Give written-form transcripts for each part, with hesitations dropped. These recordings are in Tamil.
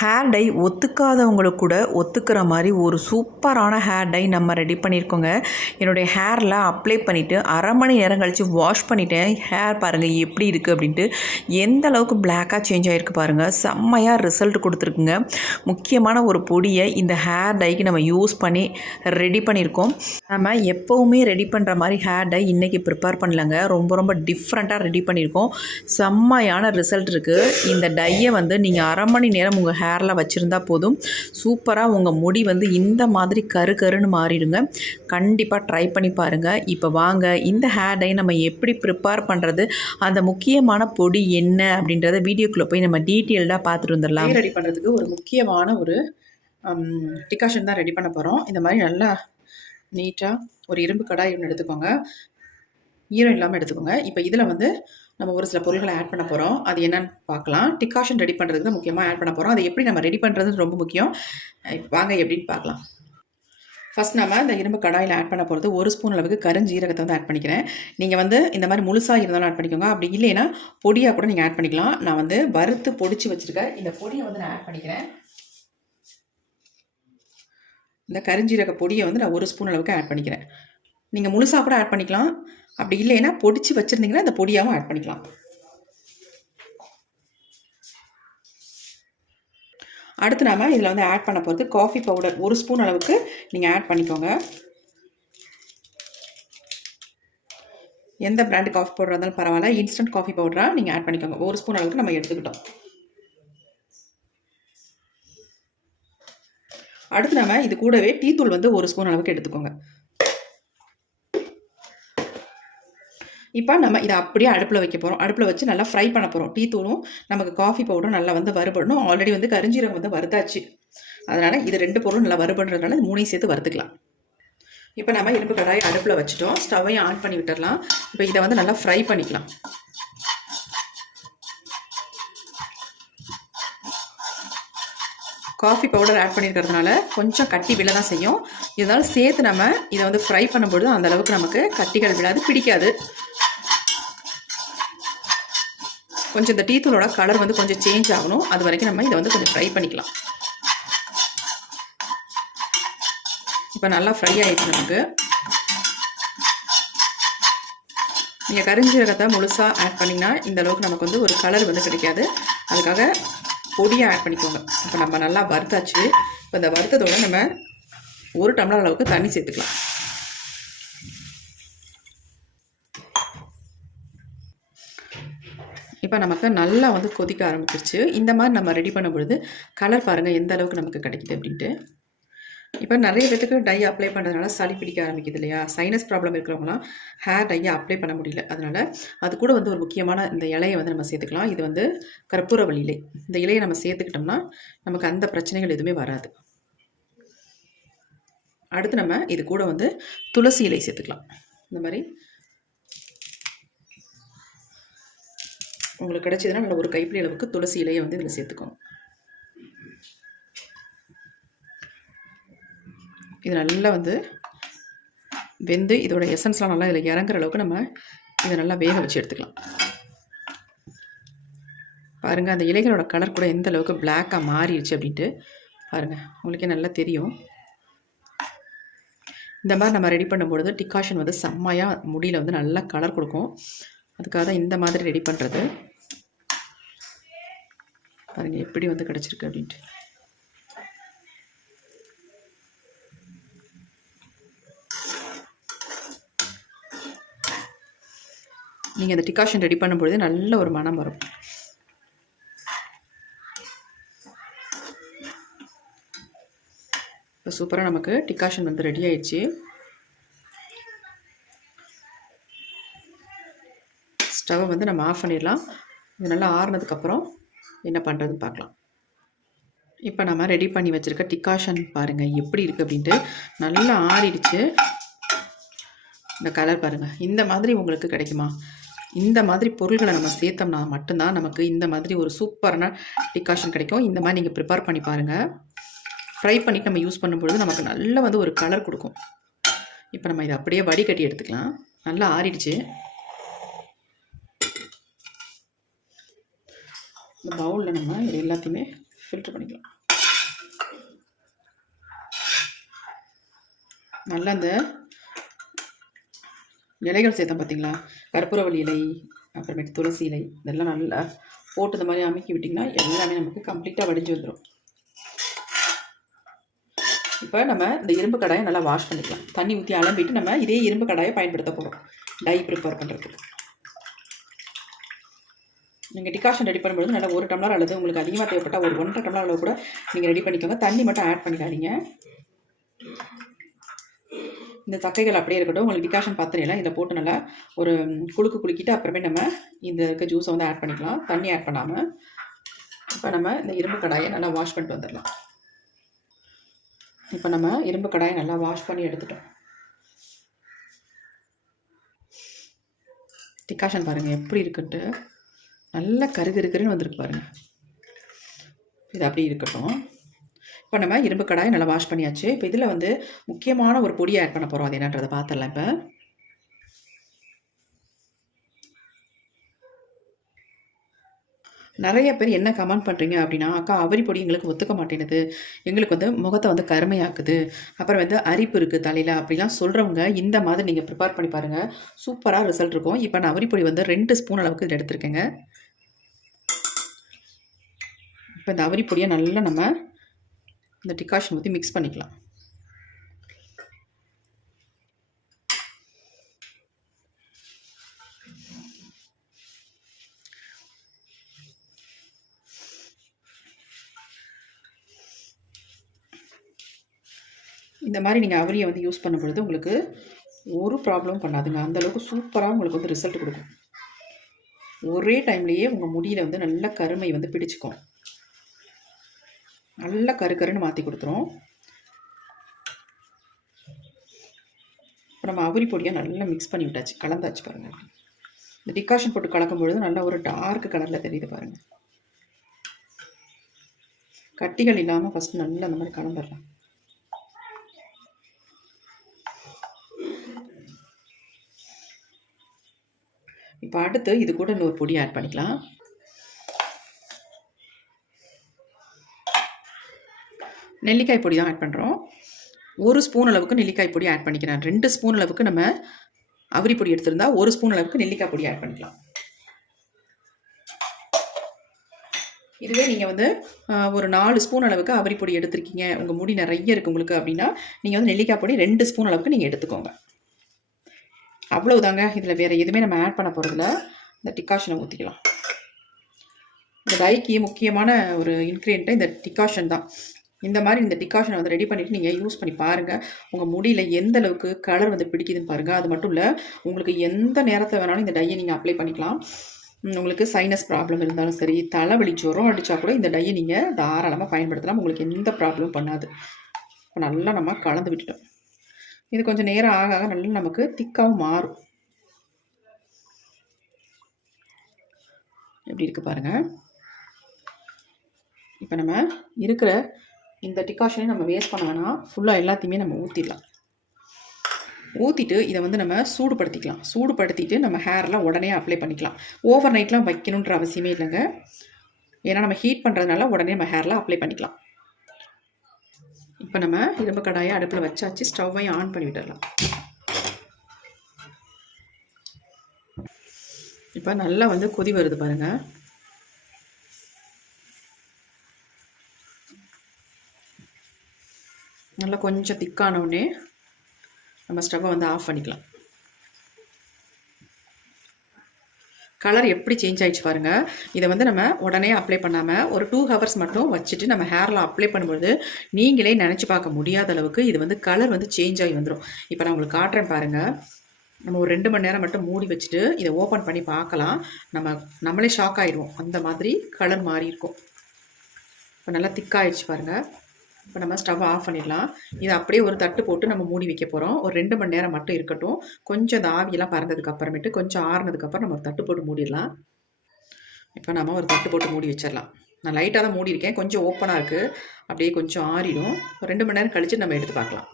ஹேர் டை ஒத்துக்காதவங்களுக்கு கூட ஒத்துக்கிற மாதிரி ஒரு சூப்பரான ஹேர் டை நம்ம ரெடி பண்ணியிருக்கோங்க. என்னுடைய ஹேரில் அப்ளை பண்ணிவிட்டு அரை மணி நேரம் கழித்து வாஷ் பண்ணிவிட்டேன். ஹேர் பாருங்கள் எப்படி இருக்குது அப்படின்ட்டு. எந்த அளவுக்கு பிளாக்காக சேஞ்ச் ஆகிருக்கு பாருங்கள். செம்மையாக ரிசல்ட் கொடுத்துருக்குங்க. முக்கியமான ஒரு பொடியை இந்த ஹேர் டைக்கு நம்ம யூஸ் பண்ணி ரெடி பண்ணியிருக்கோம். நம்ம எப்போவுமே ரெடி பண்ணுற மாதிரி ஹேர் டை இன்றைக்கி ப்ரிப்பேர் பண்ணலங்க. ரொம்ப டிஃப்ரெண்ட்டாக ரெடி பண்ணியிருக்கோம். செம்மையான ரிசல்ட் இருக்குது. இந்த டையை நீங்கள் அரை மணி நேரம் உங்கள் ஹேரில் வச்சுருந்தா போதும். சூப்பராக உங்கள் முடி இந்த மாதிரி கருன்னு மாறிடுங்க. கண்டிப்பாக ட்ரை பண்ணி பாருங்கள். இப்போ வாங்க இந்த ஹேர் டை நம்ம எப்படி ப்ரிப்பேர் பண்ணுறது, அந்த முக்கியமான பொடி என்ன அப்படின்றத வீடியோக்குள்ளே போய் நம்ம டீட்டெயில்டாக பார்த்துட்டு வந்துடலாம். ரெடி பண்ணுறதுக்கு ஒரு முக்கியமான ஒரு டிகாஷன் தான் ரெடி பண்ண போகிறோம். இந்த மாதிரி நல்லா நீட்டாக ஒரு இரும்பு கடாய் ஒன்று எடுத்துக்கோங்க. ஈரம் இல்லாமல் எடுத்துக்கோங்க. இப்போ இதில் நம்ம ஒரு சில பொருட்களை ஆட் பண்ண போகிறோம். அது என்னன்னு பார்க்கலாம். டிகாஷன் ரெடி பண்ணுறதுக்கு தான் முக்கியமாக ஆட் பண்ண போகிறோம். அதை எப்படி நம்ம ரெடி பண்ணுறது ரொம்ப முக்கியம். வாங்க எப்படின்னு பார்க்கலாம். ஃபஸ்ட் நம்ம இந்த இரும்பு கடாயில் ஆட் பண்ண போகிறது 1 ஸ்பூன் அளவுக்கு கருஞ்சீரகத்தை ஆட் பண்ணிக்கிறேன். நீங்கள் இந்த மாதிரி முழுசாக இருந்தாலும் ஆட் பண்ணிக்கோங்க. அப்படி இல்லைன்னா பொடியாக கூட நீங்கள் ஆட் பண்ணிக்கலாம். நான் வறுத்து பொடிச்சு வச்சுருக்கேன். இந்த பொடியை நான் ஆட் பண்ணிக்கிறேன். இந்த கருஞ்சீரக பொடியை நான் 1 ஸ்பூன் அளவுக்கு ஆட் பண்ணிக்கிறேன். நீங்கள் முழுசாக கூட ஆட் பண்ணிக்கலாம். அப்படி இல்லைன்னா பொடிச்சு வச்சுருந்தீங்கன்னா இந்த பொடியாகவும் ஆட் பண்ணிக்கலாம். அடுத்து நாம இதில் ஆட் பண்ண போகிறது காஃபி பவுடர் 1 ஸ்பூன் அளவுக்கு நீங்கள் ஆட் பண்ணிக்கோங்க. எந்த பிராண்டு காஃபி பவுடர் இருந்தாலும் பரவாயில்ல, இன்ஸ்டன்ட் காஃபி பவுடராக நீங்கள் ஆட் பண்ணிக்கோங்க. 1 ஸ்பூன் அளவுக்கு நம்ம எடுத்துக்கிட்டோம். அடுத்து நம்ம இது கூடவே டீ தூள் 1 ஸ்பூன் அளவுக்கு எடுத்துக்கோங்க. இப்போ நம்ம இதை அப்படியே அடுப்பில் வைக்க போகிறோம். அடுப்பில் வச்சு நல்லா ஃப்ரை பண்ண போகிறோம். டீ தூளும் நமக்கு காஃபி பவுடரும் நல்லா வறுபடணும். ஆல்ரெடி கருஞ்சீரகம் வறுத்தாச்சு. அதனால் இது 2 பொருளும் நல்லா வறுபடுறதுனால 3ஐயும் சேர்த்து வறுத்துக்கலாம். இப்போ நம்ம இரும்பு கடாயை அடுப்பில் வச்சுட்டோம். ஸ்டவ்வையும் ஆன் பண்ணி விட்டுடலாம். இப்போ இதை நல்லா ஃப்ரை பண்ணிக்கலாம். காஃபி பவுடர் ஆட் பண்ணியிருக்கிறதுனால கொஞ்சம் கட்டி விழ தான் செய்யும். இருந்தாலும் சேர்த்து நம்ம இதை ஃப்ரை பண்ணும்பொழுது அந்த அளவுக்கு நமக்கு கட்டிகள் விழாது, பிடிக்காது. கொஞ்சம் இந்த டீ தூளோட கலர் கொஞ்சம் சேஞ்ச் ஆகணும். அது வரைக்கும் நம்ம இதை கொஞ்சம் ஃப்ரை பண்ணிக்கலாம். இப்போ நல்லா ஃப்ரை ஆகிடுச்சு நமக்கு. நீங்கள் கருஞ்சீரகத்தை முழுசாக ஆட் பண்ணிங்கன்னா இந்த அளவுக்கு நமக்கு ஒரு கலர் கிடைக்காது. அதுக்காக பொடியை ஆட் பண்ணிக்கோங்க. இப்போ நம்ம நல்லா வறுத்தாச்சு. இப்போ இந்த வறுத்ததோட நம்ம 1 டம்ளர் அளவுக்கு தண்ணி சேர்த்துக்கலாம். இப்போ நமக்கு நல்லா கொதிக்க ஆரம்பிச்சிருச்சு. இந்த மாதிரி நம்ம ரெடி பண்ணும் பொழுது கலர் பாருங்கள் எந்த அளவுக்கு நமக்கு கிடைக்குது அப்படின்ட்டு. இப்போ நிறைய பேருக்கு டை அப்ளை பண்ணுறதுனால சளி பிடிக்க ஆரம்பிக்குது இல்லையா? சைனஸ் ப்ராப்ளம் இருக்கிறவங்களாம் ஹேர் டையை அப்ளை பண்ண முடியல. அதனால் அது கூட ஒரு முக்கியமான இந்த இலையை நம்ம சேர்த்துக்கலாம். இது கற்பூரவள்ளி இலை. இந்த இலையை நம்ம சேர்த்துக்கிட்டோம்னா நமக்கு அந்த பிரச்சனைகள் எதுவுமே வராது. அடுத்து நம்ம இது கூட துளசி இலை சேர்த்துக்கலாம். இந்த மாதிரி உங்களுக்கு கிடைச்சதுன்னா நல்ல ஒரு கைப்பிடி அளவுக்கு துளசி இலையை இதில் சேர்த்துக்கோங்க. இது நல்லா வெந்து இதோட எசன்ஸ்லாம் நல்லா இதில் இறங்குற அளவுக்கு நம்ம இதை நல்லா வேக வச்சு எடுத்துக்கலாம். பாருங்கள் அந்த இலைகளோட கலர் கூட எந்த அளவுக்கு பிளாக்காக மாறிடுச்சு அப்படின்ட்டு பாருங்கள், உங்களுக்கே நல்லா தெரியும். இந்த மாதிரி நம்ம ரெடி பண்ணும்பொழுது டிகாஷன் செம்மையாக முடியில் நல்லா கலர் கொடுக்கும். அதுக்காக தான் இந்த மாதிரி ரெடி பண்ணுறது. பாருங்கள் எப்படி கிடச்சிருக்கு அப்படின்ட்டு. நீங்கள் அந்த டிகாஷன் ரெடி பண்ணும்பொழுது நல்ல ஒரு மனம் வரும். இப்போ சூப்பராக நமக்கு டிகாஷன் ரெடி ஆயிடுச்சு. ஸ்டவ்வை நம்ம ஆஃப் பண்ணிடலாம். இது நல்லா ஆறுனதுக்கப்புறம் என்ன பண்ணுறதுன்னு பார்க்கலாம். இப்போ நம்ம ரெடி பண்ணி வச்சுருக்க டிகாஷன் பாருங்கள் எப்படி இருக்குது அப்படின்ட்டு. நல்லா ஆறிடுச்சு. இந்த கலர் பாருங்கள். இந்த மாதிரி உங்களுக்கு கிடைக்குமா? இந்த மாதிரி பொருள்களை நம்ம சேர்த்தோம்னா மட்டும்தான் நமக்கு இந்த மாதிரி ஒரு சூப்பரான டிகாஷன் கிடைக்கும். இந்த மாதிரி நீங்கள் ப்ரிப்பேர் பண்ணி பாருங்கள். ஃப்ரை பண்ணிவிட்டு நம்ம யூஸ் பண்ணும்பொழுது நமக்கு நல்ல ஒரு கலர் கொடுக்கும். இப்போ நம்ம இதை அப்படியே வடிகட்டி எடுத்துக்கலாம். நல்லா ஆறிடுச்சு. இந்த பவுலில் நம்ம இது எல்லாத்தையுமே ஃபில்ட்ரு பண்ணிக்கலாம். நல்லா அந்த இலைகள் சேர்த்தோம் பார்த்தீங்களா, கற்பூரவள்ளி இலை, அப்புறமேட்டு துளசி இலை, இதெல்லாம் நல்லா போட்டு இந்த மாதிரி அமுக்கி விட்டிங்கன்னா எல்லாமே நமக்கு கம்ப்ளீட்டாக வடிஞ்சு வந்துடும். இப்போ நம்ம இந்த இரும்பு கடாயை நல்லா வாஷ் பண்ணிக்கலாம். தண்ணி ஊற்றி அலம்பிட்டு நம்ம இதே இரும்பு கடாயை பயன்படுத்த போகிறோம் டை ப்ரிப்பேர் பண்ணுறதுக்கு. நீங்கள் டிகாஷன் ரெடி பண்ணும்போது நல்லா 1 டம்ளர் அல்லது உங்களுக்கு அதிகமாக தேவைப்பட்டால் ஒரு 1.5 டம்ளர் அளவு கூட நீங்கள் ரெடி பண்ணிக்கோங்க. தண்ணி மட்டும் ஆட் பண்ணிக்காதீங்க. இந்த சக்கைகள் அப்படியே இருக்கட்டும். உங்களுக்கு டிகாஷன் பாத்திரம் இதை போட்டு நல்லா ஒரு குலுக்கிட்டு அப்புறமே நம்ம இந்த இருக்க ஜூஸை வந்து ஆட் பண்ணிக்கலாம், தண்ணி ஆட் பண்ணாமல். இப்போ நம்ம இந்த இரும்பு கடாயை நல்லா வாஷ் பண்ணிட்டு வந்துடலாம். இப்போ நம்ம இரும்பு கடாயை நல்லா வாஷ் பண்ணி எடுத்துட்டோம். டிகாஷன் பாருங்கள் எப்படி இருக்குன்ட்டு, நல்லா கருன்னு வந்திருக்கு பாருங்கள். இது அப்படி இருக்கட்டும். இப்போ நம்ம இரும்பு கடாயை நல்லா வாஷ் பண்ணியாச்சு. இப்போ இதில் வந்து முக்கியமான ஒரு பொடியை ஆட் பண்ண போகிறோம். அது என்னன்றதை பார்த்துடலாம். இப்போ நிறைய பேர் என்ன கமெண்ட் பண்ணுறீங்க அப்படின்னா, அக்கா அவரி பொடி எங்களுக்கு ஒத்துக்க மாட்டேனுது, எங்களுக்கு வந்து முகத்தை வந்து கருமையாக்குது, அப்புறம் வந்து அரிப்பு இருக்குது தலையில் அப்படிலாம் சொல்கிறவங்க இந்த மாதிரி நீங்கள் ப்ரிப்பேர் பண்ணி பாருங்கள், சூப்பராக ரிசல்ட் இருக்கும். இப்போ நான் அவரி பொடி வந்து 2 ஸ்பூன் அளவுக்கு இதில் எடுத்துருக்கேங்க. இப்போ இந்த அவரி பொடியை நல்லா நம்ம இந்த டிகாஷன் ஊற்றி மிக்ஸ் பண்ணிக்கலாம். இந்த மாதிரி நீங்கள் அவரியை வந்து யூஸ் பண்ணும் பொழுது உங்களுக்கு ஒரு ப்ராப்ளமும் பண்ணாதுங்க. அந்தளவுக்கு சூப்பராக உங்களுக்கு வந்து ரிசல்ட் கொடுக்கும். ஒரே டைம்லேயே உங்கள் முடியில் வந்து நல்ல கருமை வந்து பிடிச்சிக்கும், நல்லா கருன்னு மாற்றி கொடுத்துரும். இப்போ நம்ம அவரி பொடியை நல்லா மிக்ஸ் பண்ணி விட்டாச்சு, கலந்தாச்சு பாருங்கள். இந்த டிகாஷன் போட்டு கலக்கும் பொழுது நல்லா ஒரு டார்க் கலரில் தெரியுது பாருங்கள். கட்டிகள் இல்லாமல் ஃபஸ்ட்டு நல்லா அந்த மாதிரி கலந்துடலாம். இப்போ அடுத்து இது கூட இன்னொரு பொடி ஆட் பண்ணிக்கலாம். நெல்லிக்காய் பொடி தான் ஆட் பண்ணுறோம். 1 ஸ்பூன் அளவுக்கு நெல்லிக்காய் பொடி ஆட் பண்ணிக்கிறேன். 2 ஸ்பூன் அளவுக்கு நம்ம அவரி பொடி எடுத்திருந்தா 1 ஸ்பூன் அளவுக்கு நெல்லிக்காய் பொடி ஆட் பண்ணிக்கலாம். இதுவே நீங்கள் வந்து ஒரு 4 ஸ்பூன் அளவுக்கு அவரி பொடி எடுத்திருக்கீங்க, உங்கள் முடி நிறைய இருக்குது உங்களுக்கு அப்படின்னா, நீங்கள் வந்து நெல்லிக்காய் பொடி 2 ஸ்பூன் அளவுக்கு நீங்கள் எடுத்துக்கோங்க. அவ்வளவுதாங்க. இதில் வேறு எதுவுமே நம்ம ஆட் பண்ண போகிறதில்ல. இந்த டிகாஷனை ஊற்றிக்கலாம். இந்த டைக்கு முக்கியமான ஒரு இன்க்ரீடியண்ட்டு இந்த டிகாஷன் தான். இந்த மாதிரி இந்த டிகாஷனை வந்து ரெடி பண்ணிவிட்டு நீங்கள் யூஸ் பண்ணி பாருங்கள். உங்கள் முடியில் எந்த அளவுக்கு கலர் வந்து பிடிக்குதுன்னு பாருங்கள். அது மட்டும் இல்லை, உங்களுக்கு எந்த நேரத்தில் வேணாலும் இந்த டையை நீங்கள் அப்ளை பண்ணிக்கலாம். உங்களுக்கு சைனஸ் ப்ராப்ளம் இருந்தாலும் சரி, தலைவலி ஜுரம் அடித்தா கூட இந்த டையை நீங்கள் தாராளமாக பயன்படுத்தலாம். உங்களுக்கு எந்த ப்ராப்ளமும் பண்ணாது. இப்போ நல்லா நம்ம கலந்து விட்டுட்டோம். இது கொஞ்சம் நேரம் ஆக ஆக நல்லா நமக்கு திக்காகவும் மாறும். எப்படி இருக்குது பாருங்கள். இப்போ நம்ம இருக்கிற இந்த டிகாஷனையும் நம்ம வேஸ்ட் பண்ண வேணாம், ஃபுல்லாக எல்லாத்தையுமே நம்ம ஊற்றிடலாம். ஊற்றிட்டு இதை வந்து நம்ம சூடுபடுத்திக்கலாம். சூடுபடுத்திட்டு நம்ம ஹேர்லாம் உடனே அப்ளை பண்ணிக்கலாம். ஓவர் நைட்லாம் வைக்கணுன்ற அவசியமே இல்லைங்க. ஏன்னா நம்ம ஹீட் பண்ணுறதுனால உடனே நம்ம ஹேர்லாம் அப்ளை பண்ணிக்கலாம். இப்போ நம்ம இரும்பு கடாயை அடுப்பில் வச்சாச்சு. ஸ்டவ்வையும் ஆன் பண்ணி விட்டுடலாம். இப்போ நல்லா வந்து கொதி வருது பாருங்கள். நல்லா கொஞ்சம் திக்கானவுடனே நம்ம ஸ்டவ்வை வந்து ஆஃப் பண்ணிக்கலாம். கலர் எப்படி சேஞ்ச் ஆகிடுச்சு பாருங்கள். இதை வந்து நம்ம உடனே அப்ளை பண்ணாமல் ஒரு 2 ஹவர்ஸ் மட்டும் வச்சுட்டு நம்ம ஹேரில் அப்ளை பண்ணும்போது நீங்களே நினச்சி பார்க்க முடியாத அளவுக்கு இது வந்து கலர் வந்து சேஞ்ச் ஆகி வந்துடும். இப்போ நான் உங்களுக்கு காட்டுறேன் பாருங்கள். நம்ம ஒரு 2 மணி நேரம் மட்டும் மூடி வச்சுட்டு இதை ஓப்பன் பண்ணி பார்க்கலாம். நம்மளே ஷாக் ஆகிடுவோம். அந்த மாதிரி கலர் மாறி இருக்கும். இப்போ நல்லா திக்காகிடுச்சு பாருங்கள். இப்போ நம்ம ஸ்டவ் ஆஃப் பண்ணிடலாம். இதை அப்படியே ஒரு தட்டு போட்டு நம்ம மூடி வைக்க போகிறோம். ஒரு 2 மணி நேரம் மட்டும் இருக்கட்டும். கொஞ்சம் இந்த ஆவியெல்லாம் பறந்ததுக்கு அப்புறமேட்டு கொஞ்சம் ஆறுனதுக்கப்புறம் நம்ம ஒரு தட்டு போட்டு மூடிடலாம். இப்போ நம்ம ஒரு தட்டு போட்டு மூடி வச்சிடலாம். நான் லைட்டாக தான் மூடி இருக்கேன், கொஞ்சம் ஓப்பனாக இருக்குது. அப்படியே கொஞ்சம் ஆறிடும். ஒரு 2 மணி நேரம் கழித்து நம்ம எடுத்து பார்க்கலாம்.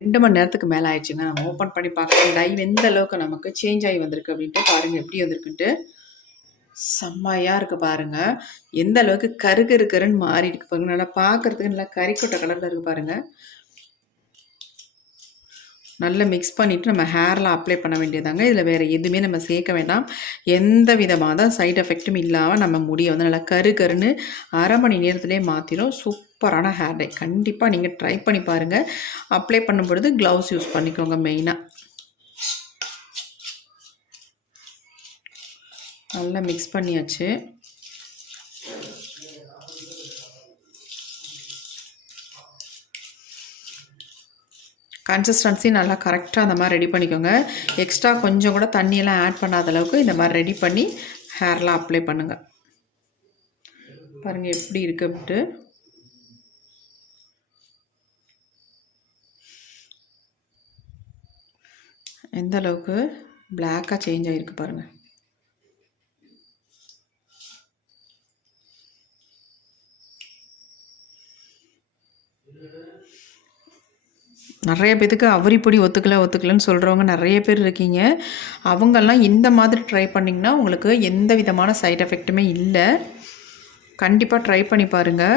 2 மணி நேரத்துக்கு மேலே ஆயிடுச்சுங்க. நம்ம ஓப்பன் பண்ணி பார்க்கலாம். டை எந்த அளவுக்கு நமக்கு சேஞ்ச் ஆகி வந்திருக்கு அப்படின்ட்டு பாருங்கள் எப்படி வந்திருக்குன்ட்டு. செம்மையாக இருக்குது பாருங்கள். எந்த அளவுக்கு கருன்னு மாறி இருக்கு பாருங்க. நல்லா பார்க்குறதுக்கு நல்லா கறிக்கொட்டை கலரில் இருக்குது பாருங்கள். நல்லா மிக்ஸ் பண்ணிவிட்டு நம்ம ஹேரில் அப்ளை பண்ண வேண்டியதாங்க. இதில் வேறு எதுவுமே நம்ம சேர்க்க வேண்டாம். எந்த விதமான சைட் எஃபெக்ட்டும் இல்லாமல் நம்ம முடியை வந்து நல்லா கருன்னு அரை மணி நேரத்துலேயே மாற்றிடும். சூப்பரான ஹேர் டை. கண்டிப்பாக நீங்கள் ட்ரை பண்ணி பாருங்கள். அப்ளை பண்ணும்பொழுது க்ளவுஸ் யூஸ் பண்ணிக்கோங்க மெயினாக. நல்லா மிக்ஸ் பண்ணியாச்சு. கன்சிஸ்டன்சி நல்லா கரெக்டாக அந்த மாதிரி ரெடி பண்ணிக்கோங்க. எக்ஸ்ட்ரா கொஞ்சம் கூட தண்ணியெல்லாம் ஆட் பண்ணாத அளவுக்கு இந்த மாதிரி ரெடி பண்ணி ஹேர்லாம் அப்ளை பண்ணுங்கள். பாருங்கள் எப்படி இருக்குது அப்படின்ட்டு. எந்த அளவுக்கு பிளாக்காக சேஞ்ச் ஆகிருக்கு பாருங்கள். நிறைய பேத்துக்கு அவரிப்பொடி ஒத்துக்கலைன்னு சொல்கிறவங்க நிறைய பேர் இருக்கீங்க. அவங்கெல்லாம் இந்த மாதிரி ட்ரை பண்ணிங்கன்னா உங்களுக்கு எந்த விதமான சைட் எஃபெக்ட்டுமே இல்லை. கண்டிப்பாக ட்ரை பண்ணி பாருங்கள்.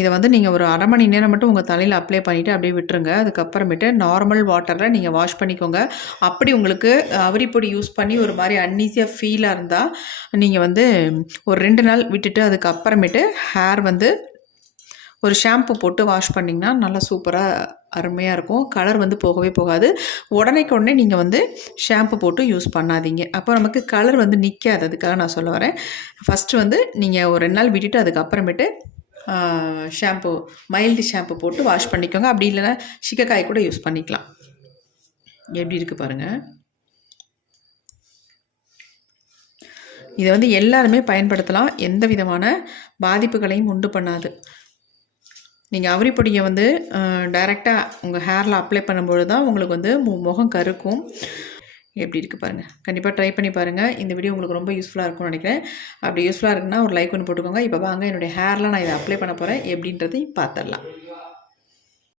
இதை வந்து நீங்கள் ஒரு அரை மணி நேரம் மட்டும் உங்கள் தலையில் அப்ளை பண்ணிவிட்டு அப்படியே விட்டுருங்க. அதுக்கப்புறமேட்டு நார்மல் வாட்டரில் நீங்கள் வாஷ் பண்ணிக்கோங்க. அப்படி உங்களுக்கு அவரிப்பொடி யூஸ் பண்ணி ஒரு மாதிரி அன்ஈஸியாக ஃபீலாக இருந்தால் நீங்கள் வந்து ஒரு 2 நாள் விட்டுட்டு அதுக்கப்புறமேட்டு ஹேர் வந்து ஒரு ஷாம்பு போட்டு வாஷ் பண்ணிங்கன்னா நல்லா சூப்பராக அருமையாக இருக்கும். கலர் வந்து போகவே போகாது. உடனே நீங்கள் வந்து ஷாம்பு போட்டு யூஸ் பண்ணாதீங்க. அப்போ நமக்கு கலர் வந்து நிற்காது. அதுக்காக நான் சொல்ல வரேன். ஃபஸ்ட்டு வந்து நீங்கள் ஒரு 2 நாள் விட்டுட்டு அதுக்கப்புறமேட்டு ஷாம்பு மைல்டு ஷாம்பு போட்டு வாஷ் பண்ணிக்கோங்க. அப்படி இல்லைன்னா சிக்கக்காய் கூட யூஸ் பண்ணிக்கலாம். எப்படி இருக்குது பாருங்கள். இதை வந்து எல்லாருமே பயன்படுத்தலாம். எந்த விதமான பாதிப்புகளையும் உண்டு பண்ணாது. நீங்கள் அவரிப்பொடியை வந்து டைரெக்டாக உங்கள் ஹேரில் அப்ளை பண்ணும்பொழுது தான் உங்களுக்கு வந்து முகம் கருக்கும். எப்படி இருக்குது பாருங்கள். கண்டிப்பாக ட்ரை பண்ணி பாருங்கள். இந்த வீடியோ உங்களுக்கு ரொம்ப யூஸ்ஃபுல்லாக இருக்கும்னு நினைக்கிறேன். அப்படி யூஸ்ஃபுல்லாக இருக்குன்னா ஒரு லைக் ஒன்று போட்டுக்கோங்க. இப்போ வாங்க என்னுடைய ஹேரில் நான் இதை அப்ளை பண்ண போகிறேன் எப்படின்றதையும் பார்த்துடலாம்.